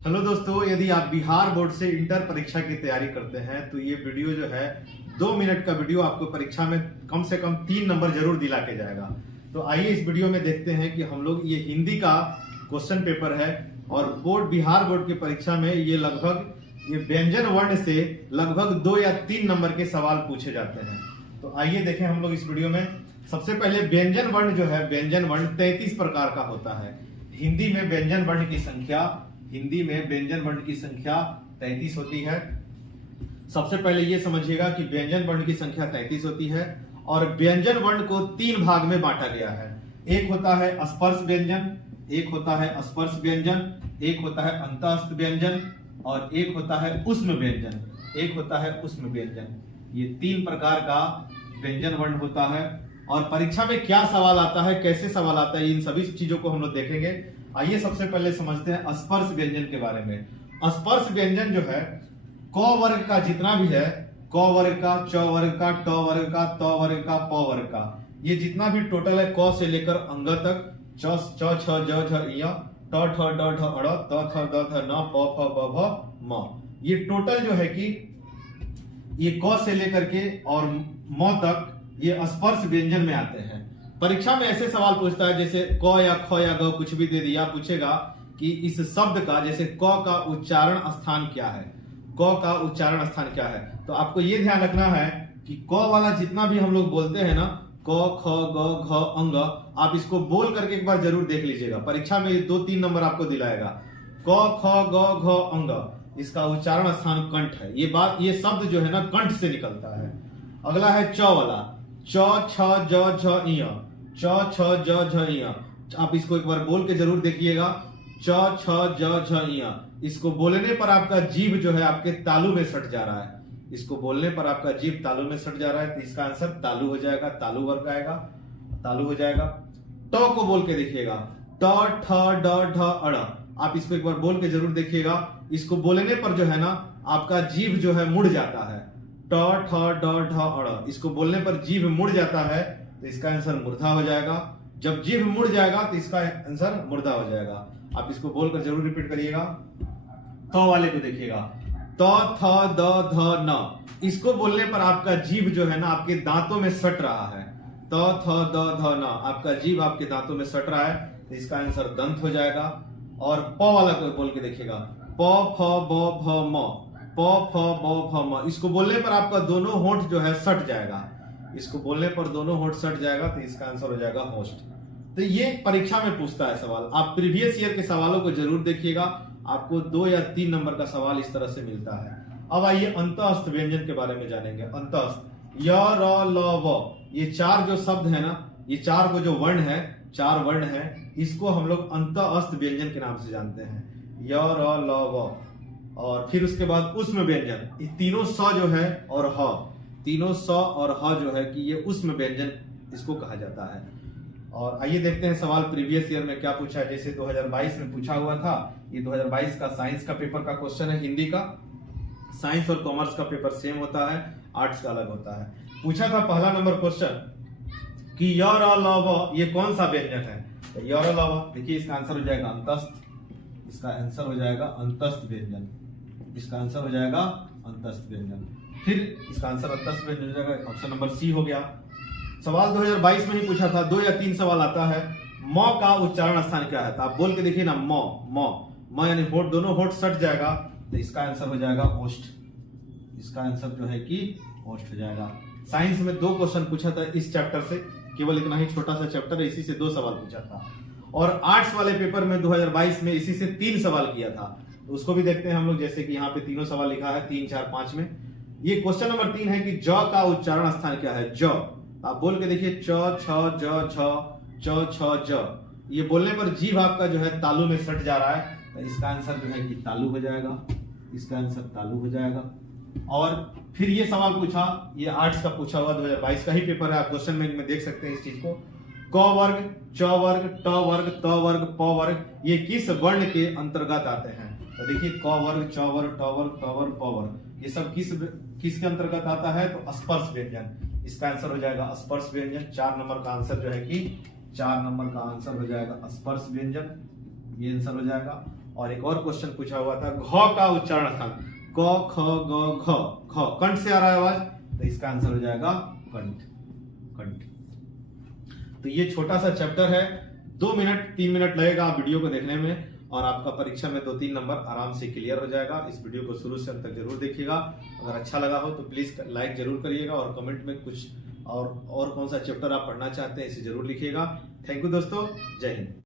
Hello दोस्तों, यदि आप बिहार बोर्ड से इंटर परीक्षा की तैयारी करते हैं तो ये वीडियो जो है 2 मिनट का वीडियो आपको परीक्षा में कम से कम 3 नंबर जरूर दिला के जाएगा। तो आइए इस वीडियो में देखते हैं कि हम लोग ये हिंदी का क्वेश्चन पेपर है और बिहार बोर्ड की परीक्षा में ये लगभग व्यंजन वर्ण से लगभग 2 या 3 नंबर के सवाल पूछे जाते हैं। तो आइए देखें हम लोग इस वीडियो में। सबसे पहले व्यंजन वर्ण जो है, व्यंजन वर्ण 33 प्रकार का होता है। हिंदी में व्यंजन वर्ण की संख्या 33 होती है। सबसे पहले ये समझिएगा कि व्यंजन वर्ण की संख्या 33 होती है और व्यंजन वर्ण को 3 भाग में बांटा गया है। एक होता है स्पर्श व्यंजन, एक होता है स्पर्श व्यंजन, एक होता है अंतःस्थ व्यंजन और एक होता है उष्म व्यंजन। ये 3 प्रकार का व्यंजन वर्ण होता है। और परीक्षा में क्या सवाल आता है, कैसे सवाल आता है, इन सभी चीजों को हम लोग देखेंगे। आइए सबसे पहले समझते हैं स्पर्श व्यंजन के बारे में। स्पर्श व्यंजन जो है, क वर्ग का जितना भी है, क वर्ग का, च वर्ग का, ट वर्ग का, त वर्ग का, प वर्ग का, ये जितना भी टोटल है क से लेकर अंग तक, च छ ज झ य, ट ठ ड ढ अड़, त थ द ध न, प फ ब भ म, ये टोटल जो है कि ये क से लेकर के और म तक ये स्पर्श व्यंजन में आते हैं। परीक्षा में ऐसे सवाल पूछता है जैसे क या ख या ग कुछ भी दे दिया, पूछेगा कि इस शब्द का, जैसे क का उच्चारण स्थान क्या है, क का उच्चारण स्थान क्या है। तो आपको ये ध्यान रखना है कि क वाला जितना भी हम लोग बोलते हैं ना, क ख ग घ अंग, आप इसको बोल करके एक बार जरूर देख लीजिएगा। परीक्षा में 2-3 नंबर आपको दिलाएगा। क ख ग घ अंग, इसका उच्चारण स्थान कंठ है। ये शब्द जो है ना कंठ से निकलता है। अगला है च वाला, च छ ज झ इ, च छ ज झ इ, आप इसको एक बार बोल के जरूर देखिएगा। च छ ज झ इ, इसको बोलने पर आपका जीभ जो है आपके तालू में सट जा रहा है। इसको बोलने पर आपका जीभ तालू में सट जा रहा है, तो इसका आंसर तालू हो जाएगा, तालु वर्ग आएगा, तालु हो जाएगा। ट को बोल के देखिएगा, ट ठ ड ढ अड़, आप इसको एक बार बोल के जरूर देखिएगा। इसको बोलने पर जो है ना आपका जीभ जो है मुड़ जाता है। ट ठ ड ढ अड़, इसको बोलने पर जीभ मुड़ जाता है, तो इसका आंसर मूर्धा हो जाएगा। जब जीभ मुड़ जाएगा तो इसका आंसर मुर्दा हो जाएगा। आप इसको बोलकर जरूर रिपीट करिएगा। त वाले को देखिएगा, त थ द ध न, इसको बोलने पर आपका जीभ जो है ना आपके दांतों में सट रहा है। त थ द ध न, आपका जीभ आपके दांतों में सट रहा है, तो इसका आंसर दंत हो जाएगा। और प वाला को बोल के देखिएगा, प फ ब भ म, प फ ब भ म, इसको बोलने पर आपका दोनों होंठ जो है सट जाएगा। इसको बोलने पर दोनों होंठ सट जाएगा, तो इसका आंसर हो जाएगा होस्ट। तो ये परीक्षा में पूछता है सवाल। आप प्रीवियस ईयर के सवालों को जरूर देखिएगा, आपको 2 या 3 नंबर का सवाल इस तरह से मिलता है। अब आइए अंतःस्थ व्यंजन के बारे में जानेंगे। अंतःस्थ, य र ल व, ये 4 जो शब्द है ना, ये 4 को जो वर्ण है, 4 वर्ण है, इसको हम लोग अंतःस्थ व्यंजन के नाम से जानते हैं। य र ल व। और फिर उसके बाद उष्म व्यंजन, ये तीनों स जो है और ह, तीनों स और ह जो है कि ये उष्म व्यंजन इसको कहा जाता है। और आइए देखते हैं सवाल प्रीवियस ईयर में क्या पूछा है। जैसे 2022 में पूछा हुआ था, ये 2022 का साइंस का पेपर का क्वेश्चन है। हिंदी का साइंस और कॉमर्स का पेपर सेम होता है, आर्ट्स का अलग होता है। पूछा था पहला नंबर क्वेश्चन कि य र ल व ये कौन सा व्यंजन है। तो य र ल व, देखिए इसका आंसर हो जाएगा अंतःस्थ, इसका आंसर हो जाएगा अंतःस्थ व्यंजन, इसका आंसर हो जाएगा अंतःस्थ व्यंजन। फिर इसका आंसर अंतःस्थ व्यंजन हो जाएगा, ऑप्शन नंबर सी हो गया। सवाल 2022 में ही पूछा था, 2 या 3 सवाल आता है। म का उच्चारण स्थान क्या है, तो आप बोल के देखिए ना, म यानी होठ, दोनों होठ सट जाएगा, तो इसका आंसर हो जाएगा ओष्ठ। इसका आंसर जो है कि ओष्ठ हो जाएगा। साइंस में 2 क्वेश्चन पूछा था इस चैप्टर से, केवल इतना ही छोटा सा चैप्टर है, इसी से 2 सवाल पूछा था। और आर्ट्स वाले पेपर में 2022 में इसी से 3 सवाल किया था, तो उसको भी देखते हैं हम लोग। जैसे कि यहाँ पे तीनों सवाल लिखा है 3, 4, 5 में। ये क्वेश्चन नंबर 3 है कि ज का उच्चारण स्थान क्या है। ज, आप बोल के देखिए, च छ ज झ च छ ज, ये बोलने पर जीभ आपका जो है तालू में सट जा रहा है, तो इसका आंसर जो है कि तालु हो जाएगा, इसका आंसर तालु हो जाएगा। और फिर ये सवाल पूछा, ये आर्ट्स का पूछा हुआ 2022 का ही पेपर है, आप क्वेश्चन बैंक में देख सकते हैं इस चीज को। क वर्ग, च वर्ग, ट वर्ग, त वर्ग, प वर्ग, ये किस वर्ण के अंतर्गत आते हैं। तो देखिए, क वर्ग, च वर्ग, ट वर्ग, त वर्ग, प वर्ग, ये सब किसके अंतर्गत आता है, तो स्पर्श व्यंजन। इसका आंसर हो जाएगा स्पर्श व्यंजन। 4 नंबर का आंसर जो है कि 4 नंबर का आंसर हो जाएगा स्पर्श व्यंजन, ये आंसर हो जाएगा। और एक और क्वेश्चन पूछा हुआ था घ का उच्चारण स्थान, क ख ग घ, ख कंठ से आ रहा है आवाज, तो इसका आंसर हो जाएगा कंठ, कंठ। तो ये छोटा सा चैप्टर है, 2 मिनट 3 मिनट लगेगा आप वीडियो को देखने में, और आपका परीक्षा में 2-3 नंबर आराम से क्लियर हो जाएगा। इस वीडियो को शुरू से अंत तक जरूर देखिएगा। अगर अच्छा लगा हो तो प्लीज लाइक जरूर करिएगा, और कमेंट में कुछ और कौन सा चैप्टर आप पढ़ना चाहते हैं इसे जरूर लिखिएगा। थैंक यू दोस्तों, जय हिंद।